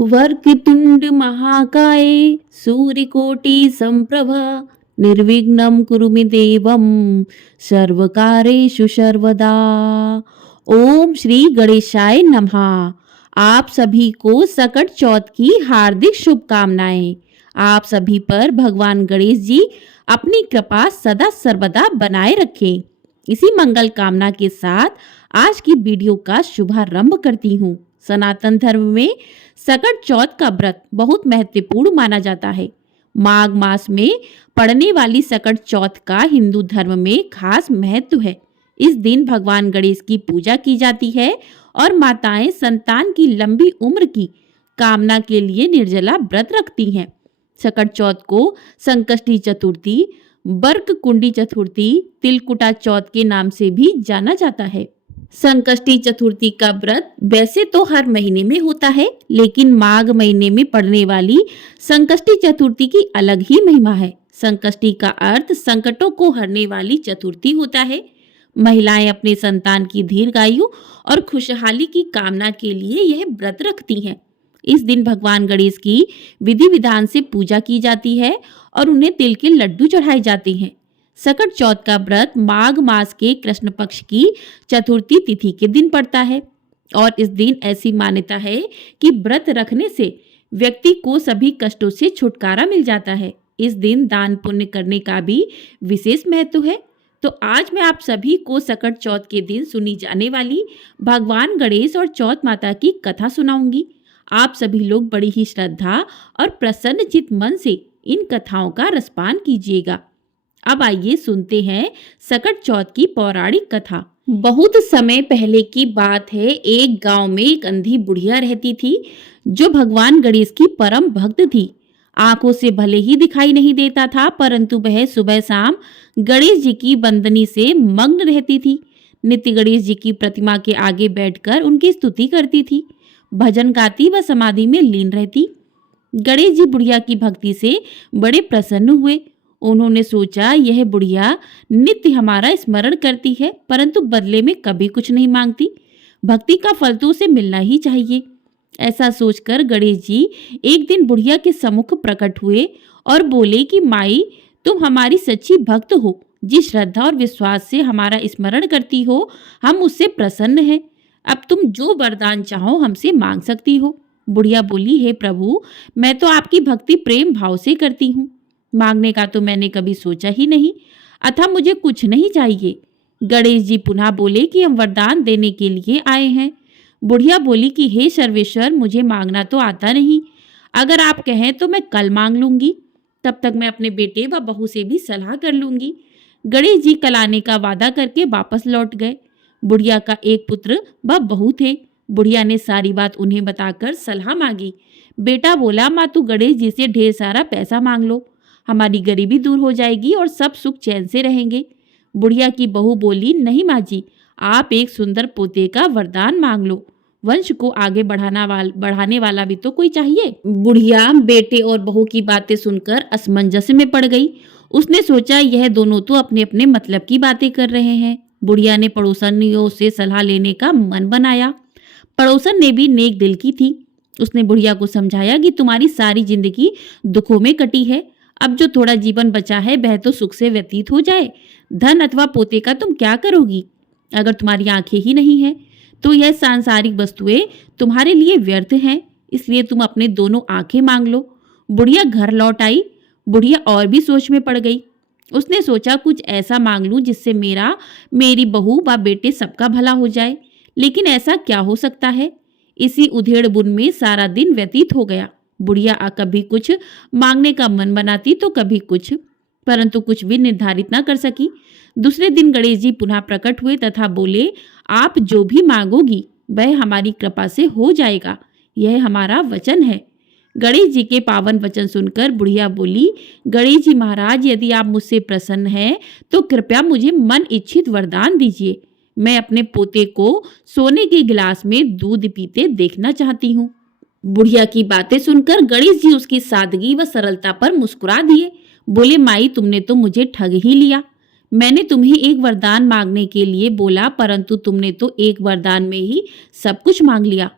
वक्रतुंड महाकाय सूर्यकोटि संप्रभा निर्विघ्नं कुरु मे देवं सर्वकारेषु सर्वदा। ओम श्री गणेशाय नमः। आप सभी को सकट चौथ की हार्दिक शुभकामनाएं। आप सभी पर भगवान गणेश जी अपनी कृपा सदा सर्वदा बनाए रखें। इसी मंगल कामना के साथ आज की वीडियो का शुभारंभ करती हूँ। सनातन धर्म में सकट चौथ का व्रत बहुत महत्वपूर्ण माना जाता है। माघ मास में पड़ने वाली सकट चौथ का हिंदू धर्म में खास महत्व है। इस दिन भगवान गणेश की पूजा की जाती है और माताएं संतान की लंबी उम्र की कामना के लिए निर्जला व्रत रखती हैं। सकट चौथ को संकष्टी चतुर्थी, बर्क-कुंडी चतुर्थी, तिलकुटा चौथ के नाम से भी जाना जाता है। संकष्टी चतुर्थी का व्रत वैसे तो हर महीने में होता है, लेकिन माघ महीने में पड़ने वाली संकष्टी चतुर्थी की अलग ही महिमा है। संकष्टी का अर्थ संकटों को हरने वाली चतुर्थी होता है। महिलाएं अपने संतान की दीर्घायु और खुशहाली की कामना के लिए यह व्रत रखती हैं। इस दिन भगवान गणेश की विधि विधान से पूजा की जाती है और उन्हें तिल के लड्डू चढ़ाए जाते हैं। सकट चौथ का व्रत माघ मास के कृष्ण पक्ष की चतुर्थी तिथि के दिन पड़ता है और इस दिन ऐसी मान्यता है कि व्रत रखने से व्यक्ति को सभी कष्टों से छुटकारा मिल जाता है। इस दिन दान पुण्य करने का भी विशेष महत्व है। तो आज मैं आप सभी को सकट चौथ के दिन सुनी जाने वाली भगवान गणेश और चौथ माता की कथा सुनाऊंगी। आप सभी लोग बड़ी ही श्रद्धा और प्रसन्न चित मन से इन कथाओं का रसपान कीजिएगा। अब आइए सुनते हैं सकट चौथ की पौराणिक कथा। बहुत समय पहले की बात है। एक गांव में एक अंधी बुढ़िया रहती थी जो भगवान गणेश की परम भक्त थी। आंखों से भले ही दिखाई नहीं देता था, परंतु वह सुबह शाम गणेश जी की वंदनी से मग्न रहती थी। नित्य गणेश जी की प्रतिमा के आगे बैठकर उनकी स्तुति करती थी, भजन गाती व समाधि में लीन रहती। गणेश जी बुढ़िया की भक्ति से बड़े प्रसन्न हुए। उन्होंने सोचा, यह बुढ़िया नित्य हमारा स्मरण करती है, परंतु बदले में कभी कुछ नहीं मांगती। भक्ति का फल तो उसे मिलना ही चाहिए। ऐसा सोचकर गणेश जी एक दिन बुढ़िया के सम्मुख प्रकट हुए और बोले कि माई, तुम हमारी सच्ची भक्त हो। जिस श्रद्धा और विश्वास से हमारा स्मरण करती हो, हम उससे प्रसन्न हैं। अब तुम जो वरदान चाहो हमसे मांग सकती हो। बुढ़िया बोली, हे प्रभु, मैं तो आपकी भक्ति प्रेम भाव से करती हूँ। मांगने का तो मैंने कभी सोचा ही नहीं, अतः मुझे कुछ नहीं चाहिए। गणेश जी पुनः बोले कि हम वरदान देने के लिए आए हैं। बुढ़िया बोली कि हे सर्वेश्वर, मुझे मांगना तो आता नहीं। अगर आप कहें तो मैं कल मांग लूंगी, तब तक मैं अपने बेटे व बहू से भी सलाह कर लूंगी। गणेश जी कल आने का वादा करके वापस लौट गए। बुढ़िया का एक पुत्र व बहू थे। बुढ़िया ने सारी बात उन्हें बताकर सलाह मांगी। बेटा बोला, माँ तू गणेश जी से ढेर सारा पैसा मांग लो, हमारी गरीबी दूर हो जाएगी और सब सुख चैन से रहेंगे। बुढ़िया की बहू बोली, नहीं माँ जी, आप एक सुंदर पोते का वरदान मांग लो, वंश को आगे बढ़ाने वाला भी तो कोई चाहिए। बुढ़िया बेटे और बहू की बातें सुनकर असमंजस में पड़ गई। उसने सोचा, यह दोनों तो अपने अपने मतलब की बातें कर रहे हैं। बुढ़िया ने पड़ोसनियों से सलाह लेने का मन बनाया। पड़ोसन ने भी नेक दिल की थी। उसने बुढ़िया को समझाया कि तुम्हारी सारी जिंदगी दुखों में कटी है, अब जो थोड़ा जीवन बचा है वह तो सुख से व्यतीत हो जाए। धन अथवा पोते का तुम क्या करोगी? अगर तुम्हारी आंखें ही नहीं हैं तो यह सांसारिक वस्तुएं तुम्हारे लिए व्यर्थ हैं, इसलिए तुम अपने दोनों आंखें मांग लो। बुढ़िया घर लौट आई। बुढ़िया और भी सोच में पड़ गई। उसने सोचा, कुछ ऐसा मांग लूं जिससे मेरी बहू व बेटे सबका भला हो जाए। लेकिन ऐसा क्या हो सकता है? इसी उधेड़ बुन में सारा दिन व्यतीत हो गया। बुढ़िया कभी कुछ मांगने का मन बनाती तो कभी कुछ, परंतु कुछ भी निर्धारित न कर सकी। दूसरे दिन गणेश जी पुनः प्रकट हुए तथा बोले, आप जो भी मांगोगी वह हमारी कृपा से हो जाएगा, यह हमारा वचन है। गणेश जी के पावन वचन सुनकर बुढ़िया बोली, गणेश जी महाराज, यदि आप मुझसे प्रसन्न हैं तो कृपया मुझे मन इच्छित वरदान दीजिए। मैं अपने पोते को सोने के गिलास में दूध पीते देखना चाहती हूँ। बुढ़िया की बातें सुनकर गणेश जी उसकी सादगी व सरलता पर मुस्कुरा दिए। बोले, माई, तुमने तो मुझे ठग ही लिया। मैंने तुम्हें एक वरदान मांगने के लिए बोला, परंतु तुमने तो एक वरदान में ही सब कुछ मांग लिया।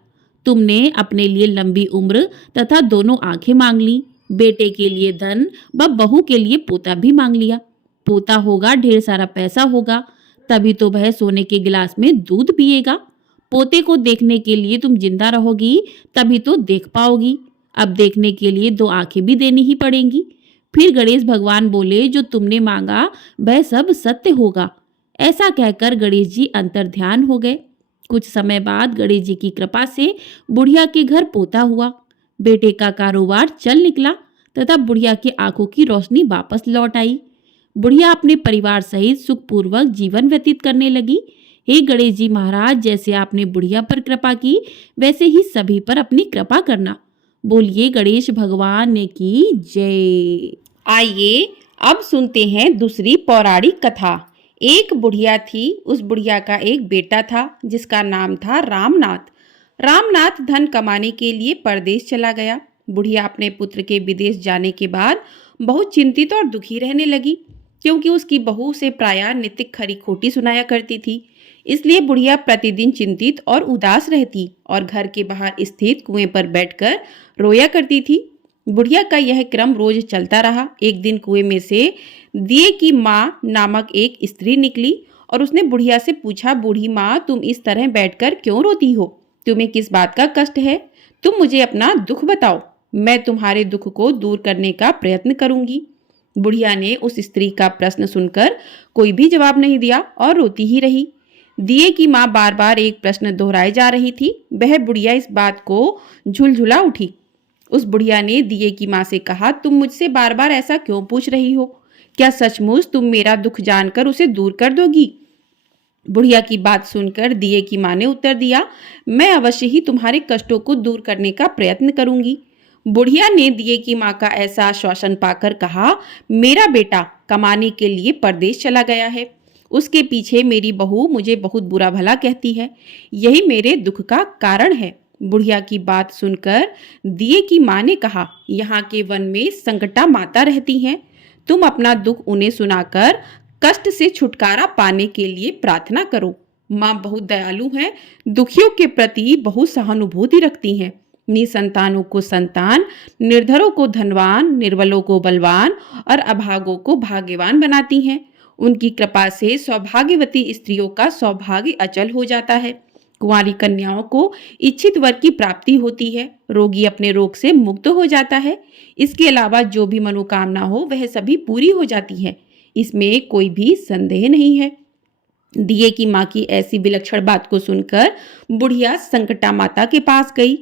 तुमने अपने लिए लंबी उम्र तथा दोनों आंखें मांग ली, बेटे के लिए धन व बहू के लिए पोता भी मांग लिया। पोता होगा, ढेर सारा पैसा होगा, तभी तो वह सोने के गिलास में दूध पिएगा। पोते को देखने के लिए तुम जिंदा रहोगी, तभी तो देख पाओगी। अब देखने के लिए दो आंखें भी देनी ही पड़ेंगी। फिर गणेश भगवान बोले, जो तुमने मांगा वह सब सत्य होगा। ऐसा कहकर गणेश जी अंतर ध्यान हो गए। कुछ समय बाद गणेश जी की कृपा से बुढ़िया के घर पोता हुआ। बेटे का कारोबार चल निकला तथा बुढ़िया की आंखों की रोशनी वापस लौट आई। बुढ़िया अपने परिवार सहित सुखपूर्वक जीवन व्यतीत करने लगी। हे गणेश जी महाराज, जैसे आपने बुढ़िया पर कृपा की, वैसे ही सभी पर अपनी कृपा करना। बोलिए गणेश भगवान की जय। आइए अब सुनते हैं दूसरी पौराणिक कथा। एक बुढ़िया थी। उस बुढ़िया का एक बेटा था जिसका नाम था रामनाथ। रामनाथ धन कमाने के लिए परदेश चला गया। बुढ़िया अपने पुत्र के विदेश जाने के बाद बहुत चिंतित और दुखी रहने लगी, क्योंकि उसकी बहू उसे प्रायः नित्य खरी खोटी सुनाया करती थी। इसलिए बुढ़िया प्रतिदिन चिंतित और उदास रहती और घर के बाहर स्थित कुएं पर बैठकर रोया करती थी। बुढ़िया का यह क्रम रोज चलता रहा। एक दिन कुएं में से दिए की माँ नामक एक स्त्री निकली और उसने बुढ़िया से पूछा, बूढ़ी माँ, तुम इस तरह बैठकर क्यों रोती हो? तुम्हें किस बात का कष्ट है? तुम मुझे अपना दुख बताओ, मैं तुम्हारे दुख को दूर करने का प्रयत्न करूंगी। बुढ़िया ने उस स्त्री का प्रश्न सुनकर कोई भी जवाब नहीं दिया और रोती ही रही। दिए की माँ बार बार एक प्रश्न दोहराए जा रही थी। वह बुढ़िया इस बात को झुलझुला उठी। उस बुढ़िया ने दिए की माँ से कहा, तुम मुझसे बार बार ऐसा क्यों पूछ रही हो? क्या सचमुच तुम मेरा दुख जानकर उसे दूर कर दोगी? बुढ़िया की बात सुनकर दिए की माँ ने उत्तर दिया, मैं अवश्य ही तुम्हारे कष्टों को दूर करने का प्रयत्न करूंगी। बुढ़िया ने दिए की माँ का ऐसा आश्वासन पाकर कहा, मेरा बेटा कमाने के लिए परदेश चला गया है। उसके पीछे मेरी बहू मुझे बहुत बुरा भला कहती है। यही मेरे दुख का कारण है। बुढ़िया की बात सुनकर दिए की माँ ने कहा, यहाँ के वन में संकटा माता रहती हैं। तुम अपना दुख उन्हें सुनाकर कष्ट से छुटकारा पाने के लिए प्रार्थना करो। माँ बहुत दयालु हैं, दुखियों के प्रति बहुत सहानुभूति रखती हैं। निसंतानों को संतान, निर्धरों को धनवान, निर्बलों को बलवान और अभागों को भाग्यवान बनाती हैं। उनकी कृपा से सौभाग्यवती स्त्रियों का सौभाग्य अचल हो जाता है। कुंवारी कन्याओं को इच्छित वर की प्राप्ति होती है। रोगी अपने रोग से मुक्त हो जाता है। इसके अलावा जो भी मनोकामना हो वह सभी पूरी हो जाती है। इसमें कोई भी संदेह नहीं है। दिए की माँ की ऐसी विलक्षण बात को सुनकर बुढ़िया संकटा माता के पास गई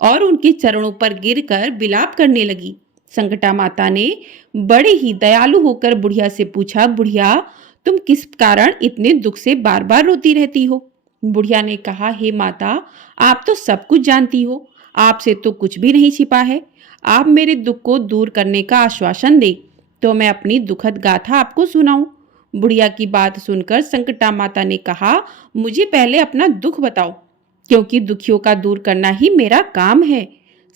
और उनके चरणों पर गिरकर विलाप करने लगी। संकटा माता ने बड़े ही दयालु होकर बुढ़िया से पूछा, बुढ़िया, तुम किस कारण इतने दुख से बार बार रोती रहती हो? बुढ़िया ने कहा, हे माता, आप तो सब कुछ जानती हो, आपसे तो कुछ भी नहीं छिपा है। आप मेरे दुख को दूर करने का आश्वासन दे तो मैं अपनी दुखद गाथा आपको सुनाऊं। बुढ़िया की बात सुनकर संकटा माता ने कहा, मुझे पहले अपना दुख बताओ, क्योंकि दुखियों का दूर करना ही मेरा काम है।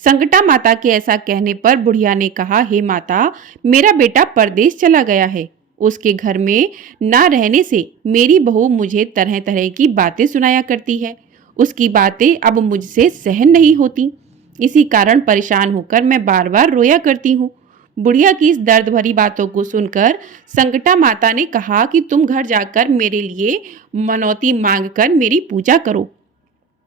संकटा माता के ऐसा कहने पर बुढ़िया ने कहा, हे माता, मेरा बेटा परदेश चला गया है। उसके घर में ना रहने से मेरी बहू मुझे तरह तरह की बातें सुनाया करती है। उसकी बातें अब मुझसे सहन नहीं होती। इसी कारण परेशान होकर मैं बार बार रोया करती हूँ। बुढ़िया की इस दर्द भरी बातों को सुनकर संकटा माता ने कहा कि तुम घर जाकर मेरे लिए मनौती मांगकर मेरी पूजा करो।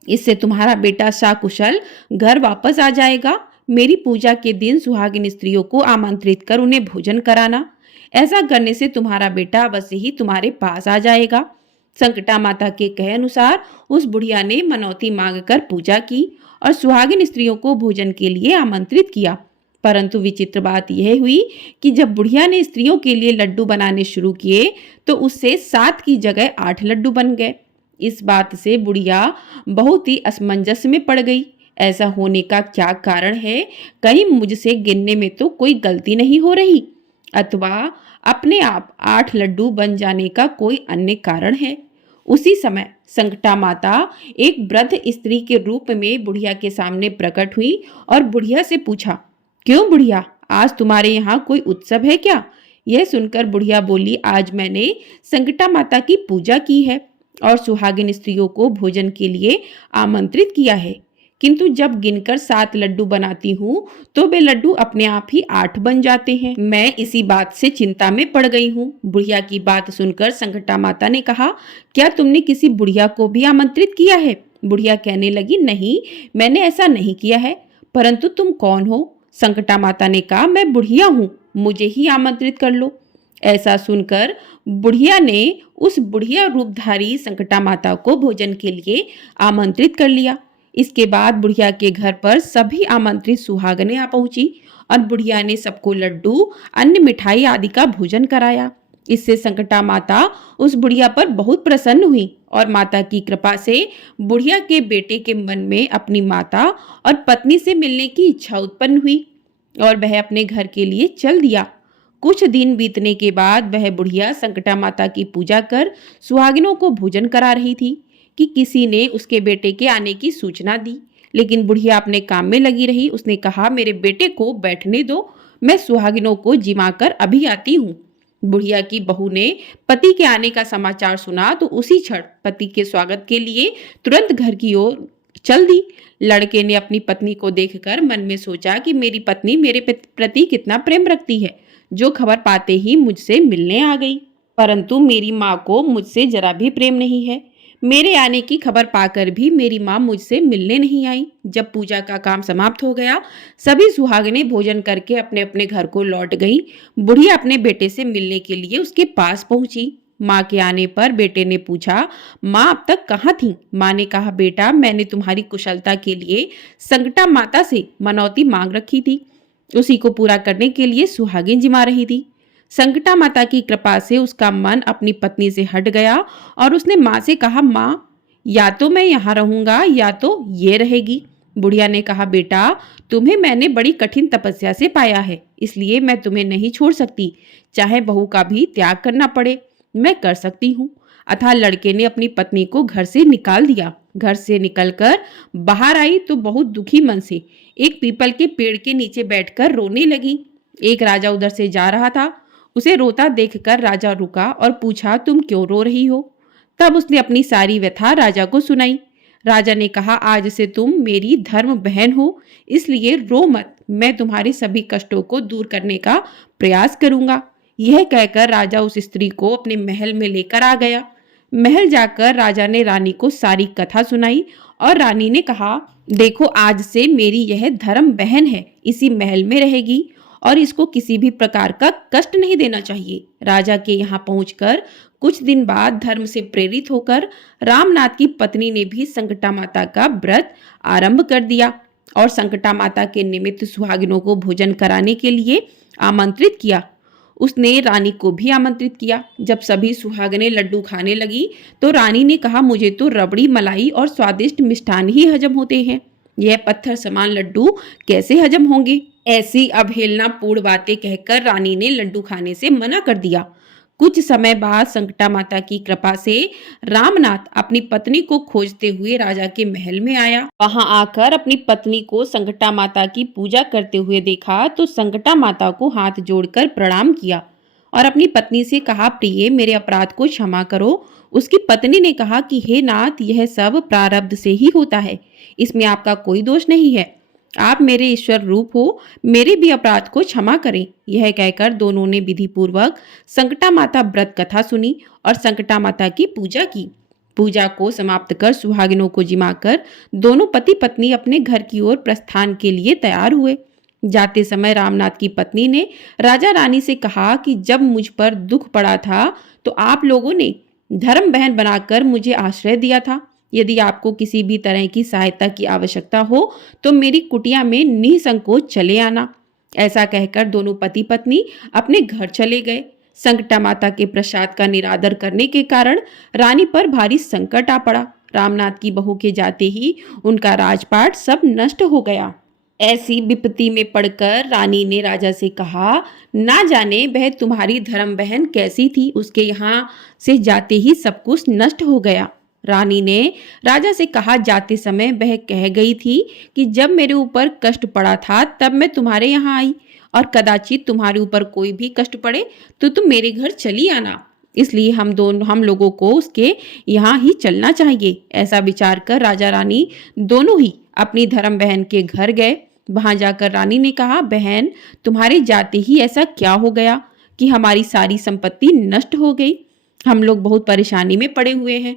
इससे तुम्हारा बेटा सकुशल घर वापस आ जाएगा। मेरी पूजा के दिन सुहागिन स्त्रियों को आमंत्रित कर उन्हें भोजन कराना। ऐसा करने से तुम्हारा बेटा अवश्य ही तुम्हारे पास आ जाएगा। संकटा माता के कहे अनुसार उस बुढ़िया ने मनौती मांगकर पूजा की और सुहागिन स्त्रियों को भोजन के लिए आमंत्रित किया। परंतु विचित्र बात यह हुई कि जब बुढ़िया ने स्त्रियों के लिए लड्डू बनाने शुरू किए तो उससे 7 की जगह 8 लड्डू बन गए। इस बात से बुढ़िया बहुत ही असमंजस में पड़ गई। ऐसा होने का क्या कारण है? कहीं मुझसे गिनने में तो कोई गलती नहीं हो रही, अथवा अपने आप 8 लड्डू बन जाने का कोई अन्य कारण है। उसी समय संकटा माता एक वृद्ध स्त्री के रूप में बुढ़िया के सामने प्रकट हुई और बुढ़िया से पूछा, क्यों बुढ़िया, आज तुम्हारे यहाँ कोई उत्सव है क्या? यह सुनकर बुढ़िया बोली, आज मैंने संकटा माता की पूजा की है और सुहागिन स्त्रियों को भोजन के लिए आमंत्रित किया है। किंतु जब गिनकर 7 लड्डू बनाती हूँ तो वे लड्डू अपने आप ही 8 बन जाते हैं। मैं इसी बात से चिंता में पड़ गई हूँ। बुढ़िया की बात सुनकर संकटा माता ने कहा, क्या तुमने किसी बुढ़िया को भी आमंत्रित किया है? बुढ़िया कहने लगी, नहीं, मैंने ऐसा नहीं किया है। परंतु तुम कौन हो? संकटा माता ने कहा, मैं बुढ़िया हूँ, मुझे ही आमंत्रित कर लो। ऐसा सुनकर बुढ़िया ने उस बुढ़िया रूपधारी संकटा माता को भोजन के लिए आमंत्रित कर लिया। इसके बाद बुढ़िया के घर पर सभी आमंत्रित सुहागनें आ पहुंची और बुढ़िया ने सबको लड्डू, अन्य मिठाई आदि का भोजन कराया। इससे संकटा माता उस बुढ़िया पर बहुत प्रसन्न हुई और माता की कृपा से बुढ़िया के बेटे के मन में अपनी माता और पत्नी से मिलने की इच्छा उत्पन्न हुई और वह अपने घर के लिए चल दिया। कुछ दिन बीतने के बाद वह बुढ़िया संकटा माता की पूजा कर सुहागिनों को भोजन करा रही थी कि किसी ने उसके बेटे के आने की सूचना दी, लेकिन बुढ़िया अपने काम में लगी रही। उसने कहा, मेरे बेटे को बैठने दो, मैं सुहागिनों को जिमा कर अभी आती हूँ। बुढ़िया की बहू ने पति के आने का समाचार सुना तो उसी क्षण पति के स्वागत के लिए तुरंत घर की ओर चल दी। लड़के ने अपनी पत्नी को देखकर मन में सोचा कि मेरी पत्नी मेरे प्रति कितना प्रेम रखती है, जो खबर पाते ही मुझसे मिलने आ गई। परंतु मेरी माँ को मुझसे जरा भी प्रेम नहीं है। मेरे आने की खबर पाकर भी मेरी माँ मुझसे मिलने नहीं आई। जब पूजा का काम समाप्त हो गया, सभी सुहागिनें भोजन करके अपने अपने घर को लौट गईं। बुढ़िया अपने बेटे से मिलने के लिए उसके पास पहुंची। माँ के आने पर बेटे ने पूछा, माँ अब तक कहाँ थी? माँ ने कहा, बेटा, मैंने तुम्हारी कुशलता के लिए संकटा माता से मनौती मांग रखी थी, उसी को पूरा करने के लिए सुहागिन जिमा रही थी। संकटा माता की कृपा से उसका मन अपनी पत्नी से हट गया और उसने माँ से कहा, माँ, या तो मैं यहाँ रहूंगा या तो ये रहेगी। बुढ़िया ने कहा, बेटा, तुम्हें मैंने बड़ी कठिन तपस्या से पाया है, इसलिए मैं तुम्हें नहीं छोड़ सकती। चाहे बहू का भी त्याग करना पड़े, मैं कर सकती हूँ। अतः लड़के ने अपनी पत्नी को घर से निकाल दिया। घर से निकलकर बाहर आई तो बहुत दुखी मन से एक पीपल के पेड़ के नीचे बैठकर रोने लगी। एक राजा उधर से जा रहा था। उसे रोता देखकर राजा रुका और पूछा, तुम क्यों रो रही हो? तब उसने अपनी सारी व्यथा राजा को सुनाई। राजा ने कहा, आज से तुम मेरी धर्म बहन हो, इसलिए रो मत, मैं तुम्हारे सभी कष्टों को दूर करने का प्रयास करूंगा। यह कहकर राजा उस स्त्री को अपने महल में लेकर आ गया। महल जाकर राजा ने रानी को सारी कथा सुनाई और रानी ने कहा, देखो, आज से मेरी यह धर्म बहन है, इसी महल में रहेगी और इसको किसी भी प्रकार का कष्ट नहीं देना चाहिए। राजा के यहाँ पहुंचकर कुछ दिन बाद धर्म से प्रेरित होकर रामनाथ की पत्नी ने भी संकटा माता का व्रत आरंभ कर दिया और संकटा माता के निमित्त सुहागिनों को भोजन कराने के लिए आमंत्रित किया। उसने रानी को भी आमंत्रित किया। जब सभी सुहागिनें लड्डू खाने लगी तो रानी ने कहा, मुझे तो रबड़ी, मलाई और स्वादिष्ट मिष्ठान ही हजम होते हैं, यह पत्थर समान लड्डू कैसे हजम होंगे? ऐसी अवहेलनापूर्ण बातें कहकर रानी ने लड्डू खाने से मना कर दिया। कुछ समय बाद संकटा माता की कृपा से रामनाथ अपनी पत्नी को खोजते हुए राजा के महल में आया। वहां आकर अपनी पत्नी को संकटा माता की पूजा करते हुए देखा तो संकटा माता को हाथ जोड़कर प्रणाम किया और अपनी पत्नी से कहा, प्रिय, मेरे अपराध को क्षमा करो। उसकी पत्नी ने कहा कि हे नाथ, यह सब प्रारब्ध से ही होता है, इसमें आपका कोई दोष नहीं है। आप मेरे ईश्वर रूप हो, मेरे भी अपराध को क्षमा करें। यह कहकर दोनों ने विधि पूर्वक संकटा माता व्रत कथा सुनी और संकटा माता की पूजा की। पूजा को समाप्त कर सुहागिनों को जिमाकर दोनों पति पत्नी अपने घर की ओर प्रस्थान के लिए तैयार हुए। जाते समय रामनाथ की पत्नी ने राजा रानी से कहा कि जब मुझ पर दुख पड़ा था तो आप लोगों ने धर्म बहन बनाकर मुझे आश्रय दिया था। यदि आपको किसी भी तरह की सहायता की आवश्यकता हो तो मेरी कुटिया में निसंकोच चले आना। ऐसा कहकर दोनों पति पत्नी अपने घर चले गए। संकटा माता के प्रसाद का निरादर करने के कारण रानी पर भारी संकट आ पड़ा। रामनाथ की बहू के जाते ही उनका राजपाट सब नष्ट हो गया। ऐसी विपत्ति में पड़कर रानी ने राजा से कहा, ना जाने वह तुम्हारी धर्म बहन कैसी थी, उसके यहाँ से जाते ही सब कुछ नष्ट हो गया। रानी ने राजा से कहा, जाते समय वह कह गई थी कि जब मेरे ऊपर कष्ट पड़ा था तब मैं तुम्हारे यहाँ आई और कदाचित तुम्हारे ऊपर कोई भी कष्ट पड़े तो तुम मेरे घर चली आना, इसलिए हम लोगों को उसके यहाँ ही चलना चाहिए। ऐसा विचार कर राजा रानी दोनों ही अपनी धर्म बहन के घर गए। वहां जाकर रानी ने कहा, बहन तुम्हारे जाते ही ऐसा क्या हो गया कि हमारी सारी संपत्ति नष्ट हो गई। हम लोग बहुत परेशानी में पड़े हुए हैं।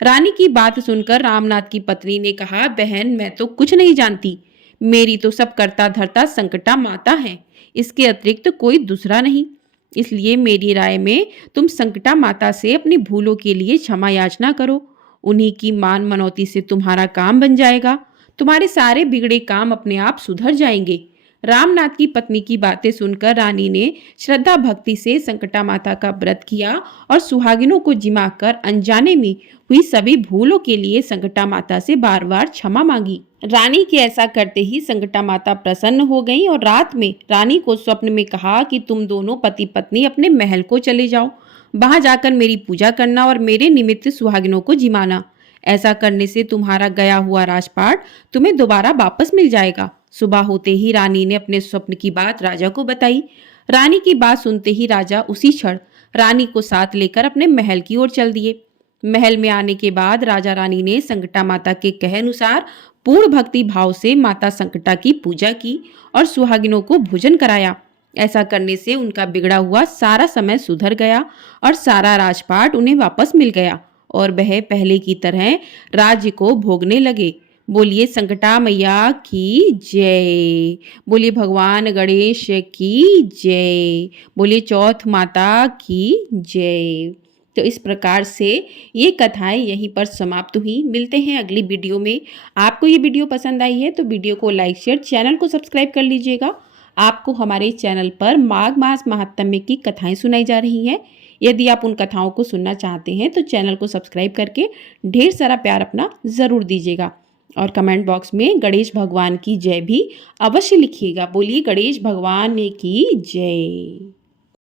रानी की बात सुनकर रामनाथ की पत्नी ने कहा, बहन मैं तो कुछ नहीं जानती। मेरी तो सब करता धरता संकटा माता है, इसके अतिरिक्त कोई दूसरा नहीं। इसलिए मेरी राय में तुम संकटा माता से अपनी भूलों के लिए क्षमा याचना करो। उन्हीं की मान मनौती से तुम्हारा काम बन जाएगा। तुम्हारे सारे बिगड़े काम अपने आप सुधर जाएंगे। रामनाथ की पत्नी की बातें सुनकर रानी ने श्रद्धा भक्ति से संकटा माता का व्रत किया और सुहागिनों को जिमाकर अनजाने में हुई सभी भूलों के लिए संकटा माता से बार बार क्षमा मांगी। रानी के ऐसा करते ही संकटा माता प्रसन्न हो गई और रात में रानी को स्वप्न में कहा कि तुम दोनों पति पत्नी अपने महल को चले जाओ। वहां जाकर मेरी पूजा करना और मेरे निमित्त सुहागिनों को जिमाना। ऐसा करने से तुम्हारा गया हुआ राजपाट तुम्हें दोबारा वापस मिल जाएगा। सुबह होते ही रानी ने अपने स्वप्न की बात राजा को बताई। रानी की बात सुनते ही राजा उसी क्षण रानी को साथ लेकर अपने महल की ओर चल दिए। महल में आने के बाद राजा रानी ने संकटा माता के कहे अनुसार पूर्ण भक्ति भाव से माता संकटा की पूजा की और सुहागिनों को भोजन कराया। ऐसा करने से उनका बिगड़ा हुआ सारा समय सुधर गया और सारा राजपाट उन्हें वापस मिल गया और वह पहले की तरह राज्य को भोगने लगे। बोलिए संकटा मैया की जय। बोलिए भगवान गणेश की जय। बोलिए चौथ माता की जय। तो इस प्रकार से ये कथाएं यहीं पर समाप्त हुई। मिलते हैं अगली वीडियो में। आपको ये वीडियो पसंद आई है तो वीडियो को लाइक शेयर, चैनल को सब्सक्राइब कर लीजिएगा। आपको हमारे चैनल पर माघ मास महात्म्य की कथाएं सुनाई जा रही हैं। यदि आप उन कथाओं को सुनना चाहते हैं तो चैनल को सब्सक्राइब करके ढेर सारा प्यार अपना ज़रूर दीजिएगा और कमेंट बॉक्स में गणेश भगवान की जय भी अवश्य लिखिएगा। बोलिए गणेश भगवान की जय।